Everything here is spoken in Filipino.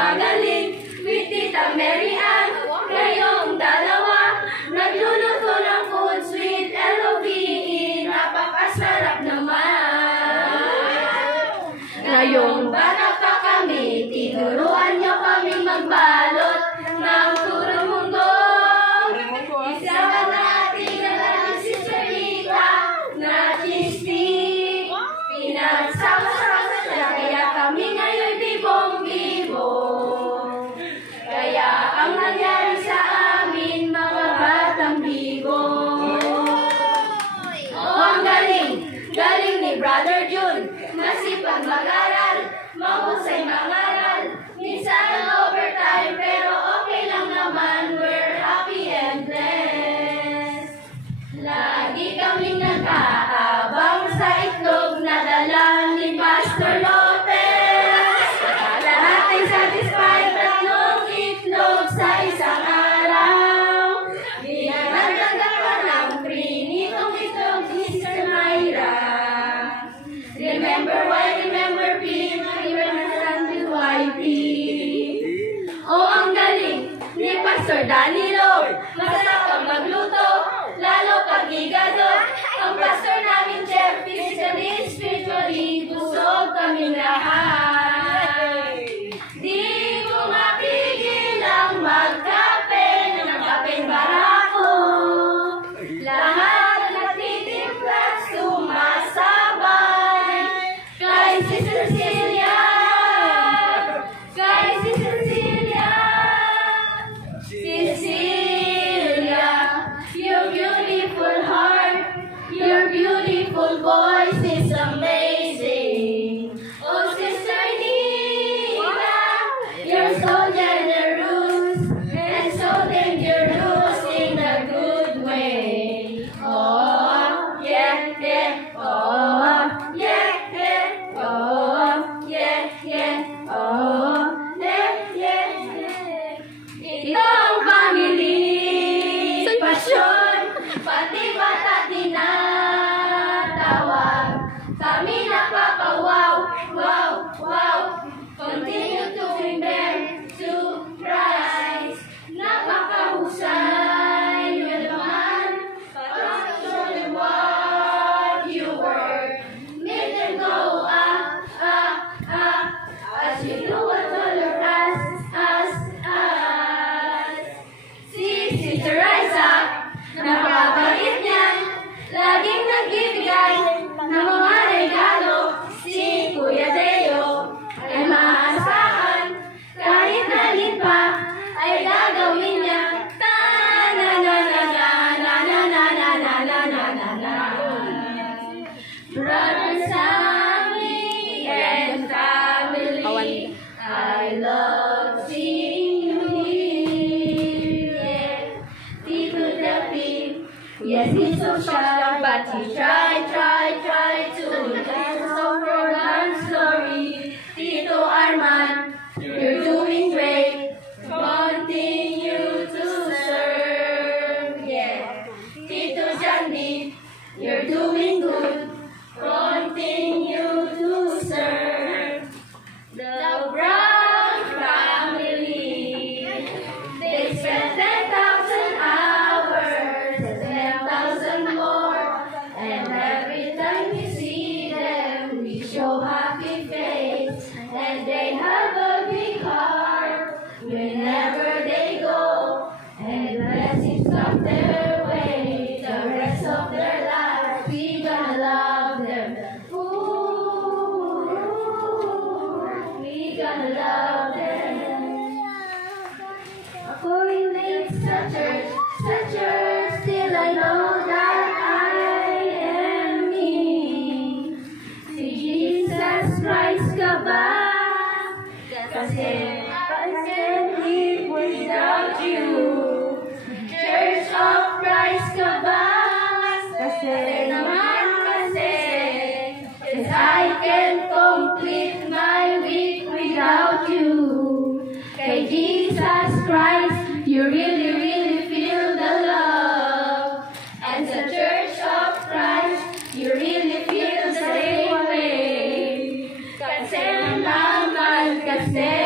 magaling with Tita Mary Ann. Ngayong dalawa, nagluluto ng food sweet L-O-V-E. Napakasarap naman. Ngayong bata pa kami, tinuruan niyo kami magbalot ng turong mundo. Isama natin ang ating Sister Rita na Chisti. Pinagsama-sama siya, kaya kami ngayon bibong-bibo. Kaya ang nangyari sa amin, mga batang bigo. Oh, ang galing! Galing ni Brother June. Masipag mag-aral, mahusay mangaral. Minsan overtime, pero okay lang naman. We're happy and blessed. Lagi kaming nagkaabang sa itlog na dala ni Pastor Lopez. Lahat ay satisfied, tatlong itlog sa isang araw. Nagdagat pa ng free nitong itlog ni Sister Myra. Remember why, remember P, remember YP. Oh, ang galing ni Pastor Danilo. Masarap magluto, lalo pag igado. Ang pastor namin, chef, physically, spiritually, busog kami lahat. Di ko mapigil ang magkape ng kapeng barako. Lahat nagtitimpla, sumasabay. Kay Sister Celia, kay Sister Celia. Cecilia, your beautiful heart, your beautiful voice is amazing. Oh, Sister Nina, you're so generous and so dangerous in a good way. Oh, yeah, yeah, oh, yeah, yeah, oh, yeah, yeah, oh, yeah, yeah, yeah. Ito ang family, pasyon, pati bata tinatawag. Kami napapawaw, wow, wow. Continue to prepare, surprise. Napakahusay, well naman. Show them what you work. Make them go, as you do what other as. Si Sister Raisa, napakabait niyan. Laging nagbibigay ng mga regalo. Si Kuya Deo ay maasahan. Kahit nalin pa, ay gagawin niya. Brothers, family, and family, I love seeing you here. Yeah. Tito Daphne, yes, he's so shy, but he try to tell us our dance story. Tito Arman, you're doing great. Continue to serve. Yeah. Tito Jandy, you're doing good. Continue to serve. The Brown family, they spent 10,000 hours, 10,000 more, and every time we see them, we show happy face, and they have a big heart whenever they go, and blessings come their way the rest of their life. We gonna love them. Ooh, we gonna love them. Ako'y late sa church, still I know that I am me. Si Jesus Christ ka ba? Kasi I can't live without you. Church of Christ ka ba? Kasi naman kasi, 'cause I can't complete my week without you. Kay Jesus Christ, you really, really feel the love. And sa Church of Christ, you really feel the same way. Kasi naman kasi,